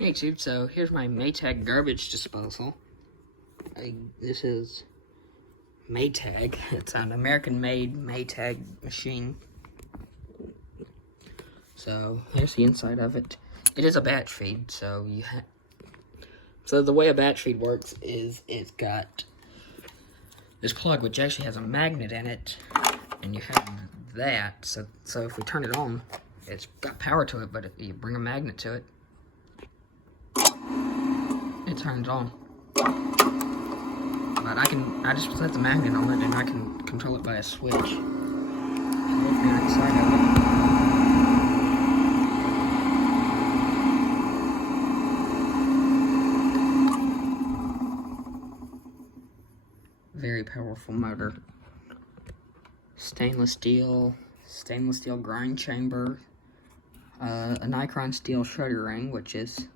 Hey YouTube, so here's my Maytag garbage disposal. This is Maytag. It's an American-made Maytag machine. So here's the inside of it. It is a batch feed, so the way a batch feed works is it's got this plug which actually has a magnet in it, and you have that. So if we turn it on, it's got power to it, but if you bring a magnet to it, it turns on. But I just set the magnet on it and I can control it by a switch. So if you're inside of it, very powerful motor. Stainless steel grind chamber, a Nikon steel shutter ring, which is,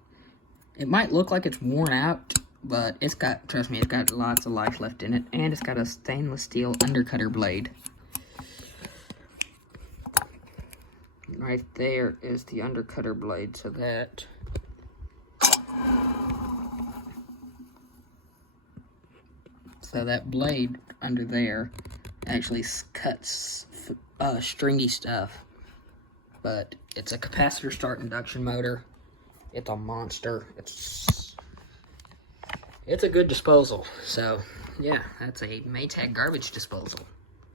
it might look like it's worn out, but it's got, trust me, it's got lots of life left in it. And it's got a stainless steel undercutter blade. Right there is the undercutter blade, so that blade under there actually cuts stringy stuff. But it's a capacitor start induction motor. It's a monster. It's a good disposal. So yeah, that's a Maytag garbage disposal.